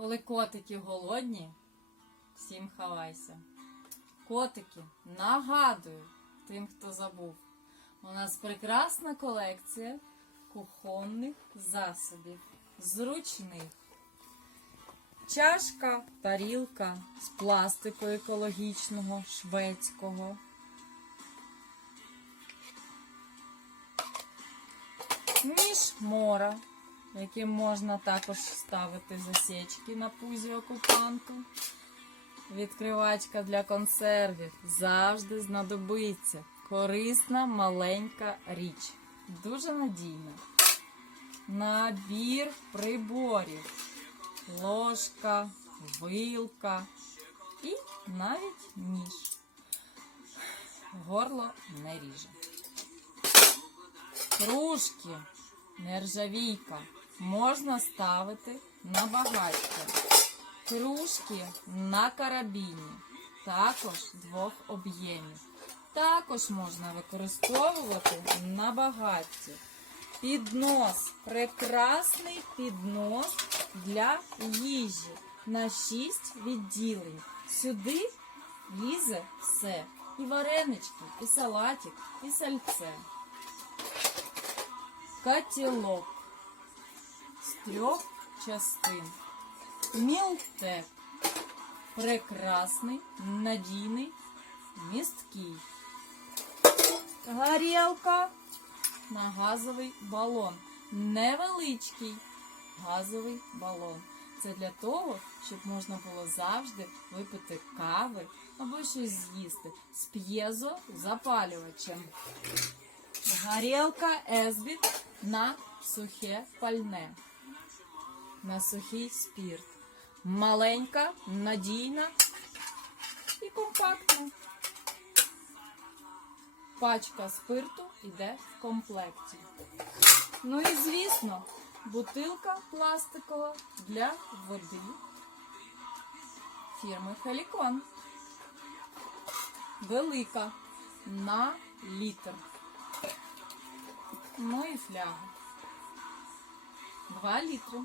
Коли котики голодні, всім хавайся. Котики, нагадую тим, хто забув. У нас прекрасна колекція кухонних засобів, зручних. Чашка, тарілка з пластику екологічного, шведського. Ніж мора, яким можна також ставити засічки на пузі окупанту. Відкривачка для консервів завжди знадобиться. Корисна маленька річ. Дуже надійна. Набір приборів. Ложка, вилка і навіть ніж. Горло не ріже. Кружки, нержавійка можна ставити на багаття. Кружки на карабіні, також двох об'ємів. Також можна використовувати на багатті. Піднос, прекрасний піднос для їжі на 6 відділень. Сюди лізе все. І варенички, і салатик, і сальце. Котілок трьох частин. Мілтек. Прекрасний, надійний, місткий. Горілка на газовий балон. Невеличкий газовий балон. Це для того, щоб можна було завжди випити кави або щось з'їсти з п'єзозапалювачем. Горілка Есбіт на сухе пальне, на сухий спірт. Маленька, надійна і компактна. Пачка спирту йде в комплекті. Ну і звісно, бутилка пластикова для води фірми Хелікон. Велика на літр. Ну і фляга. 2 літри.